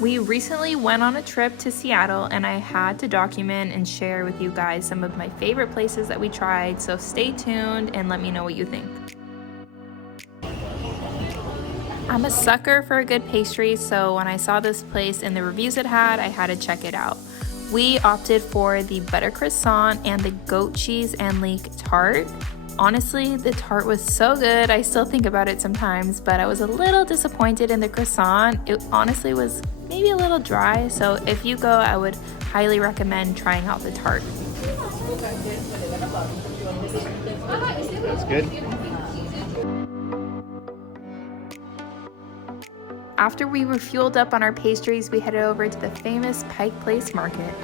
We recently went on a trip to Seattle and I had to document and share with you guys some of my favorite places that we tried, so stay tuned and let me know what you think. I'm a sucker for a good pastry, so when I saw this place and the reviews it had, I had to check it out. We opted for the butter croissant and the goat cheese and leek tart. Honestly, the tart was so good, I still think about it sometimes, but I was a little disappointed in the croissant. It honestly was maybe a little dry, so if you go, I would highly recommend trying out the tart. That's good. After we were fueled up on our pastries, we headed over to the famous Pike Place Market.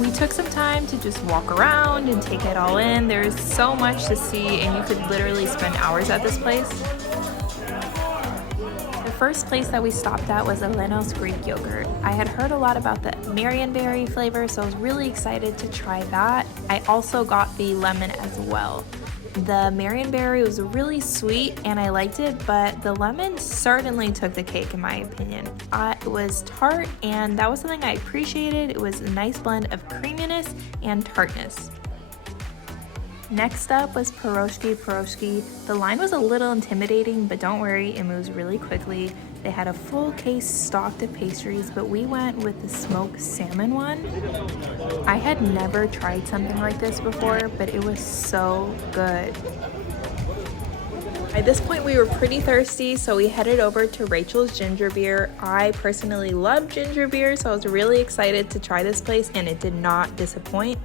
We took some time to just walk around and take it all in. There's so much to see and you could literally spend hours at this place. The first place that we stopped at was Elenos Greek yogurt. I had heard a lot about the marionberry flavor, so I was really excited to try that. I also got the lemon as well. The marionberry was really sweet and I liked it, but the lemon certainly took the cake in my opinion. It was tart and that was something I appreciated. It was a nice blend of creaminess and tartness. Next up was Pierogi. The line was a little intimidating, but don't worry, it moves really quickly. They had a full case stocked of pastries, but we went with the smoked salmon one. I had never tried something like this before, but it was so good. At this point, we were pretty thirsty, so we headed over to Rachel's Ginger Beer. I personally love ginger beer, so I was really excited to try this place, and it did not disappoint.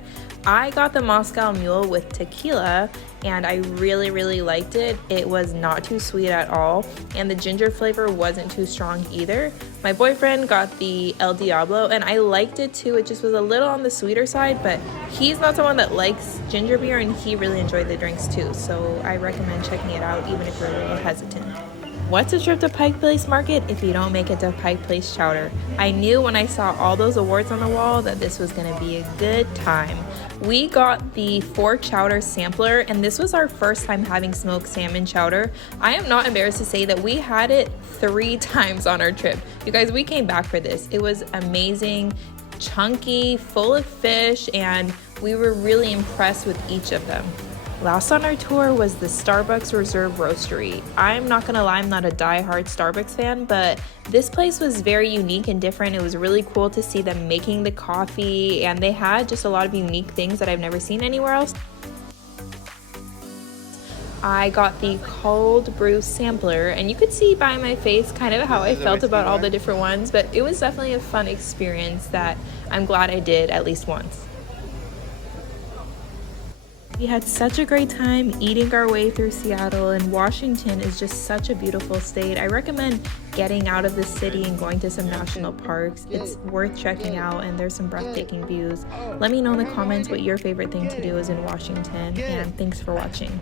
I got the Moscow Mule with tequila, and I really liked it. It was not too sweet at all, and the ginger flavor wasn't too strong either. My boyfriend got the El Diablo, and I liked it too. It just was a little on the sweeter side, but he's not someone that likes ginger beer, and he really enjoyed the drinks too, so I recommend checking it out even if you're a little hesitant. What's a trip to Pike Place Market if you don't make it to Pike Place Chowder? I knew when I saw all those awards on the wall that this was going to be a good time. We got the 4 chowder sampler, and this was our first time having smoked salmon chowder. I am not embarrassed to say that we had it 3 times on our trip. You guys, we came back for this. It was amazing, chunky, full of fish, and we were really impressed with each of them. Last on our tour was the Starbucks Reserve Roastery. I'm not gonna lie, I'm not a die-hard Starbucks fan, but this place was very unique and different. It was really cool to see them making the coffee, and they had just a lot of unique things that I've never seen anywhere else. I got the cold brew sampler, and you could see by my face kind of how I felt about all the different ones, but it was definitely a fun experience that I'm glad I did at least once. We had such a great time eating our way through Seattle, and Washington is just such a beautiful state. I recommend getting out of the city and going to some national parks. It's worth checking out and there's some breathtaking views. Let me know in the comments what your favorite thing to do is in Washington, and thanks for watching.